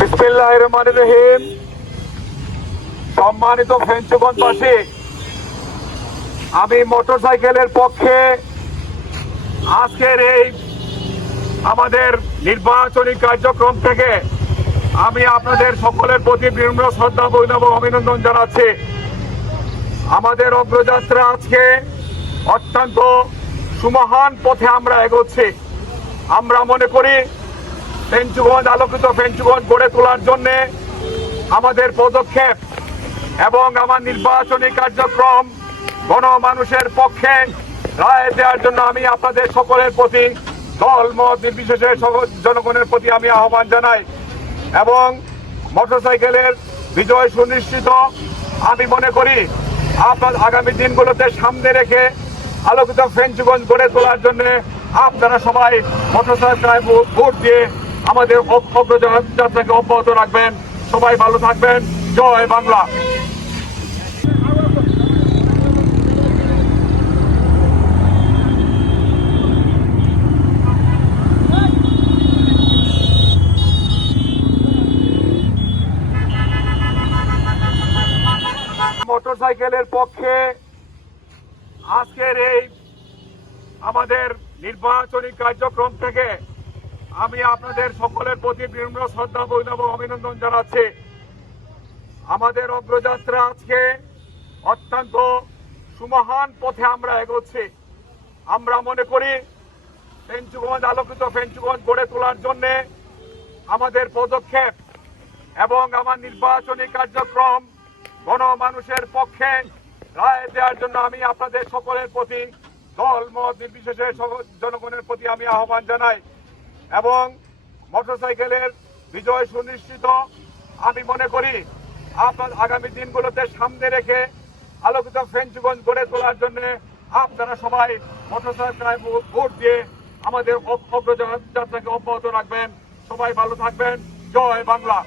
বিসমিল্লাহ রহমান রহিম। সম্মানিত আমি মোটরসাইকেলের পক্ষে আজকের এই আমাদের নির্বাচনী কার্যক্রম থেকে আমি আপনাদের সকলের প্রতি বিনম্র শ্রদ্ধা বৈনব অভিনন্দন জানাচ্ছি। আমাদের অগ্রযাত্রা আজকে অত্যন্ত সুমহান পথে আমরা এগোচ্ছি। আমরা মনে করি ফেঞ্চুগঞ্জ আলোকিত ফেঞ্চুগঞ্জ গড়ে তোলার জন্যে আমাদের পদক্ষেপ এবং আমার নির্বাচনী কার্যক্রম গণমানুষের পক্ষে রায় দেওয়ার জন্য আমি আপনাদের সকলের প্রতি দল, মত, নির্বিশেষে জনগণের প্রতি আমি আহ্বান জানাই। এবং মোটরসাইকেলের বিজয় সুনিশ্চিত। আমি মনে করি, আপনার আগামী দিনগুলোতে সামনে রেখে আলোকিত ফেঞ্চুগঞ্জ গড়ে তোলার জন্য আপনারা সবাই মোটরসাইকেল ভোট দিয়ে আমাদের অগ্রযাত্রাকে অব্যাহত রাখবেন। সবাই ভালো থাকবেন। জয় বাংলা। মোটরসাইকেলের পক্ষে আজকের এই আমাদের নির্বাচনী কার্যক্রম থেকে আমি আপনাদের সকলের প্রতি বিনম্র শ্রদ্ধা, বৈনব অভিনন্দন জানাচ্ছি। আমাদের অগ্রযাত্রা আজকে অত্যন্ত সুমহান পথে আমরা এগোচ্ছি। আমরা মনে করি, ফেঞ্চুগঞ্জ, আলোকিত ফেঞ্চুগঞ্জ গড়ে তোলার জন্যে আমাদের পদক্ষেপ এবং আমার নির্বাচনী কার্যক্রম গণমানুষের পক্ষে রায় দেওয়ার জন্য আমি আপনাদের সকলের প্রতি দল, মত, নির্বিশেষে জনগণের প্রতি আমি আহ্বান জানাই। এবং মোটরসাইকেলের বিজয় সুনিশ্চিত। আমি মনে করি, আপনার আগামী দিনগুলোতে সামনে রেখে আলোকিত ফ্রেঞ্চগঞ্জ গড়ে তোলার জন্য আপনারা সবাই মোটরসাইকেল ভোট দিয়ে আমাদের অগ্রযাত্রাকে অব্যাহত রাখবেন। সবাই ভালো থাকবেন। জয় বাংলা।